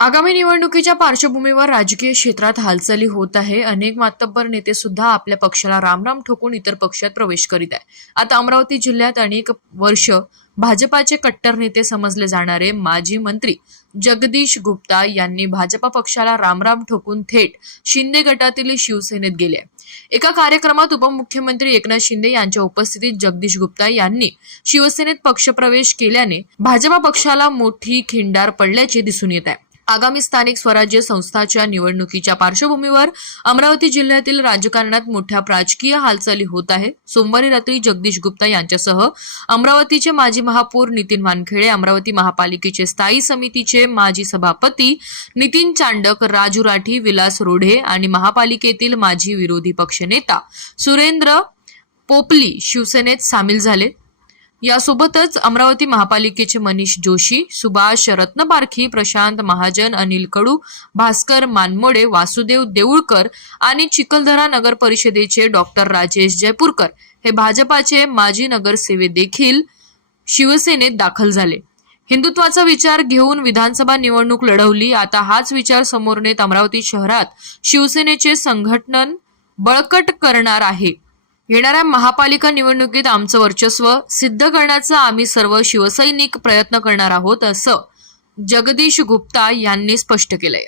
आगामी निवडणुकीच्या पार्श्वभूमीवर राजकीय क्षेत्रात हालचाली होत आहे. अनेक मातब्बर नेते सुद्धा आपल्या पक्षाला रामराम ठोकून इतर पक्षात प्रवेश करीत आहे आता अमरावती जिल्ह्यात अनेक वर्ष भाजपाचे कट्टर नेते समजले जाणारे माजी मंत्री जगदीश गुप्ता यांनी भाजपा पक्षाला रामराम ठोकून थेट शिंदे गटातील शिवसेनेत गेले एका कार्यक्रमात उपमुख्यमंत्री एकनाथ शिंदे यांच्या उपस्थितीत जगदीश गुप्ता यांनी शिवसेनेत पक्षप्रवेश केल्याने भाजपा पक्षाला मोठी खिंडार पडल्याचे दिसून येत आहे. आगामी स्थानिक स्वराज्य संस्थाच्या निवडणुकीच्या पार्श्वभूमीवर अमरावती जिल्ह्यातील राजकारणात मोठ्या राजकीय हालचाली होत आहे सोमवारी रात्री जगदीश गुप्ता यांच्यासह अमरावतीचे माजी महापौर नितीन वानखेडे अमरावती महापालिकेचे स्थायी समितीचे माजी सभापती नितीन चांडक राजू राठी विलास रोढे आणि महापालिकेतील माजी विरोधी पक्षनेता सुरेंद्र पोपली शिवसेनेत सामील झाले. यासोबतच अमरावती महापालिकेचे मनीष जोशी सुभाष रत्नपारखी प्रशांत महाजन अनिल कडू भास्कर मानमोडे वासुदेव देऊळकर आणि चिखलदरा नगर परिषदेचे डॉक्टर राजेश जयपूरकर हे भाजपाचे माजी नगरसेवे देखील शिवसेनेत दाखल झाले. हिंदुत्वाचा विचार घेऊन विधानसभा निवडणूक लढवली आता हाच विचार समोर नेत अमरावती शहरात शिवसेनेचे संघटन बळकट करणार आहे. येणाऱ्या महापालिका निवडणुकीत आमचं वर्चस्व सिद्ध करण्याचा आम्ही सर्व शिवसैनिक प्रयत्न करणार आहोत असं जगदीश गुप्ता यांनी स्पष्ट केलंय.